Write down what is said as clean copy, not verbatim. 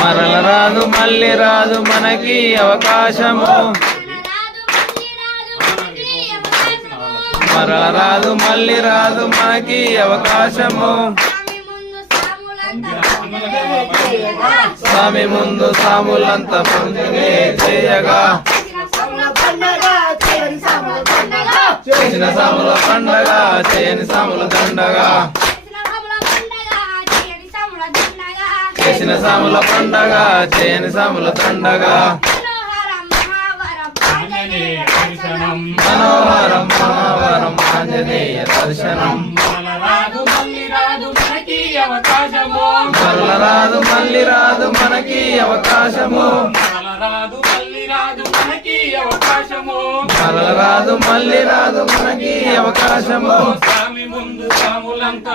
మరల రాదు మళ్ళీ రాదు మనకి అవకాశము, మరల రాదు మళ్ళీ రాదు మనకి అవకాశము. స్వామి ముందు సాములంతా పొందినే చేయగా, చేసిన సాముల పండగ చేయని సాముల దండగా, చేసిన సాముల పండగ చేయని సాముల దండగా. మనోహరం మహావరం ఆంజనేయ దర్శనం, మరల రాదు మళ్ళీ రాదు మనకి అవకాశము, మరల రాదు మళ్ళీ రాదు మనకి అవకాశము, మరల రాదు మళ్ళీ రాదు మనకి అవకాశము, మరల రాదు మళ్ళీ రాదు మనకి అవకాశము. స్వామి ముందు సాములంతా